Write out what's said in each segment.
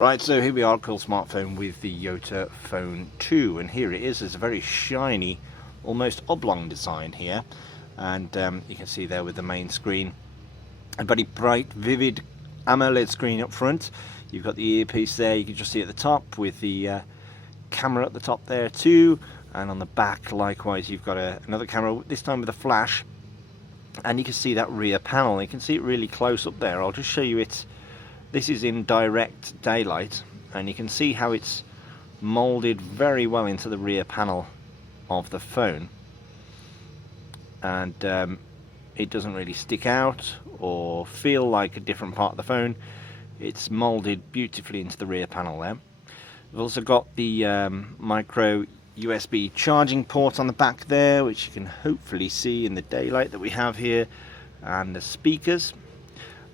Right, so here we are, cool smartphone with the YotaPhone 2, and here it is. It's a very shiny, almost oblong design here, and you can see there with the main screen, a very bright, vivid AMOLED screen up front. You've got the earpiece there, you can just see at the top with the camera at the top there too, and on the back likewise you've got another camera, this time with a flash, and you can see that rear panel. You can see it really close up there. I'll just show you it. This is in direct daylight, and you can see how it's molded very well into the rear panel of the phone, and it doesn't really stick out or feel like a different part of the phone. It's molded beautifully into the rear panel there. We've also got the micro USB charging port on the back there, which you can hopefully see in the daylight that we have here, and the speakers.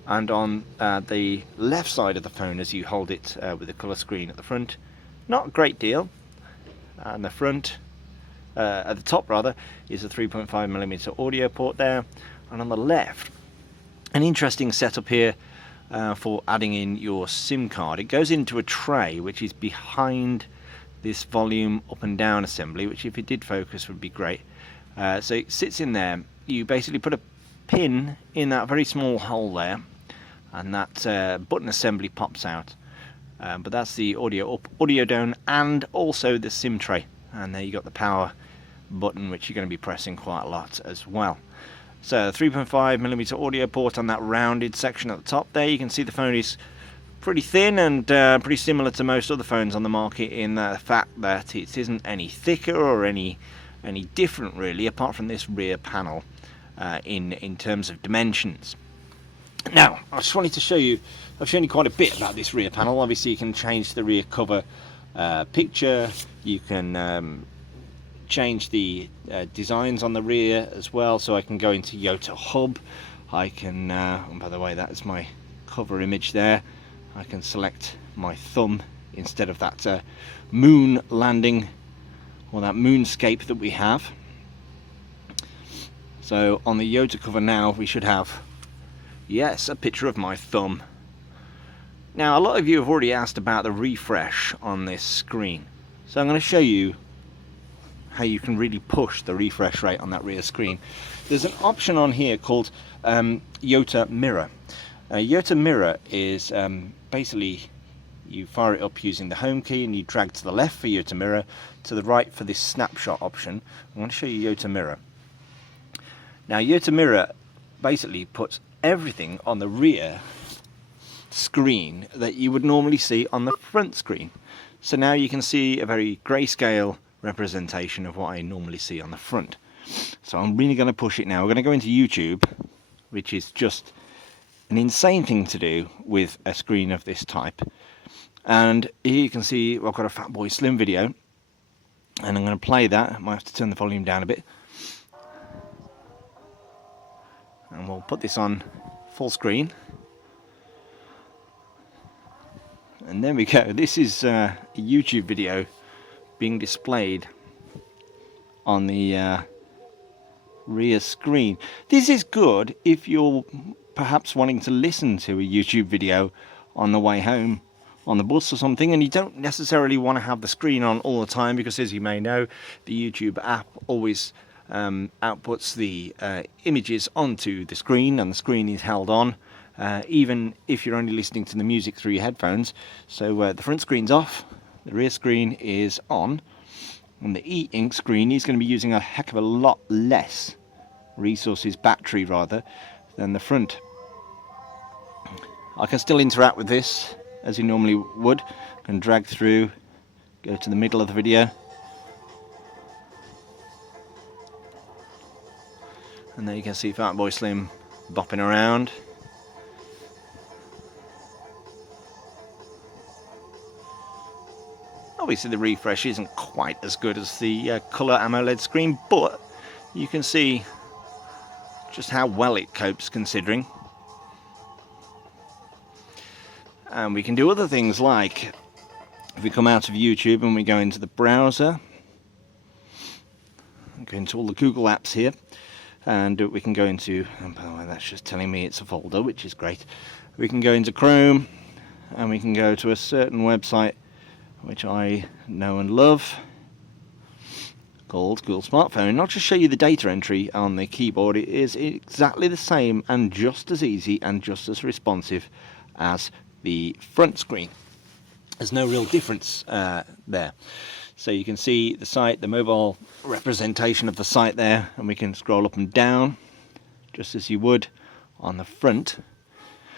And on the left side of the phone, as you hold it with the colour screen at the front, not a great deal. And the front, at the top rather, is a 3.5mm audio port there. And on the left, an interesting setup here for adding in your SIM card. It goes into a tray which is behind this volume up and down assembly, which if it did focus would be great. So it sits in there. You basically put a pin in that very small hole there, and that button assembly pops out. But that's the audio up, audio down, and also the SIM tray. And there you got the power button, which you're going to be pressing quite a lot as well. So 3.5mm audio port on that rounded section at the top there. You can see the phone is pretty thin and pretty similar to most other phones on the market in the fact that it isn't any thicker or any different really, apart from this rear panel in terms of dimensions. Now, I just wanted to show you, I've shown you quite a bit about this rear panel. Obviously you can change the rear cover picture, you can change the designs on the rear as well, so I can go into Yota Hub. I can, and by the way, that is my cover image there. I can select my thumb instead of that moon landing or that moonscape that we have. So on the Yota cover now we should have, yes, a picture of my thumb. Now a lot of you have already asked about the refresh on this screen, so I'm going to show you how you can really push the refresh rate on that rear screen. There's an option on here called YotaMirror. YotaMirror is basically you fire it up using the home key and you drag to the left for YotaMirror, to the right for this snapshot option. I'm going to show you YotaMirror. Now YotaMirror basically puts everything on the rear screen that you would normally see on the front screen. So now you can see a very grayscale representation of what I normally see on the front. So I'm really going to push it now. We're going to go into YouTube, which is just an insane thing to do with a screen of this type. And here you can see I've got a Fatboy Slim video, and I'm going to play that. I might have to turn the volume down a bit. And we'll put this on full screen. And there we go. This is a YouTube video being displayed on the rear screen. This is good if you're perhaps wanting to listen to a YouTube video on the way home on the bus or something, and you don't necessarily want to have the screen on all the time, because as you may know, the YouTube app always outputs the images onto the screen, and the screen is held on even if you're only listening to the music through your headphones. So the front screen's off, the rear screen is on, and the e-ink screen is going to be using a heck of a lot less resources, battery rather, than the front. I can still interact with this as you normally would. I can drag through, go to the middle of the video, and there you can see Fatboy Slim bopping around. Obviously the refresh isn't quite as good as the colour AMOLED screen, but you can see just how well it copes considering. And we can do other things, like if we come out of YouTube and we go into the browser, go into all the Google apps here, and we can go into, and by the way that's just telling me it's a folder, which is great. We can go into Chrome, and we can go to a certain website which I know and love, called Google Smartphone. Not just show you the data entry on the keyboard, it is exactly the same and just as easy and just as responsive as the front screen. There's no real difference there. So you can see the site, the mobile representation of the site there, and we can scroll up and down just as you would on the front.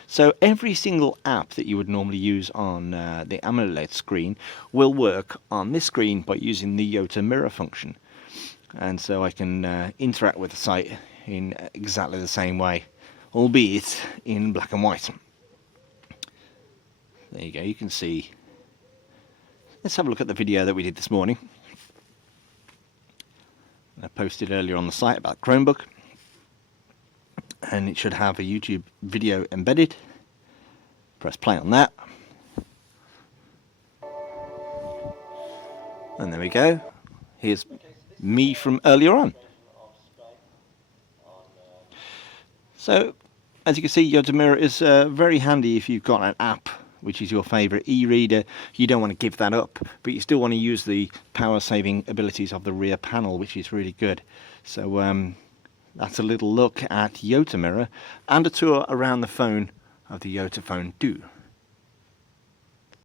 So every single app that you would normally use on the AMOLED screen will work on this screen by using the YotaMirror function. And so I can interact with the site in exactly the same way, albeit in black and white. There you go, you can see. Let's have a look at the video that we did this morning. I posted earlier on the site about Chromebook. And it should have a YouTube video embedded. Press play on that. And there we go. Here's me from earlier on. So, as you can see, YotaMirror is very handy if you've got an app which is your favourite e-reader. You don't want to give that up, but you still want to use the power saving abilities of the rear panel, which is really good. So that's a little look at YotaMirror and a tour around the phone of the YotaPhone 2.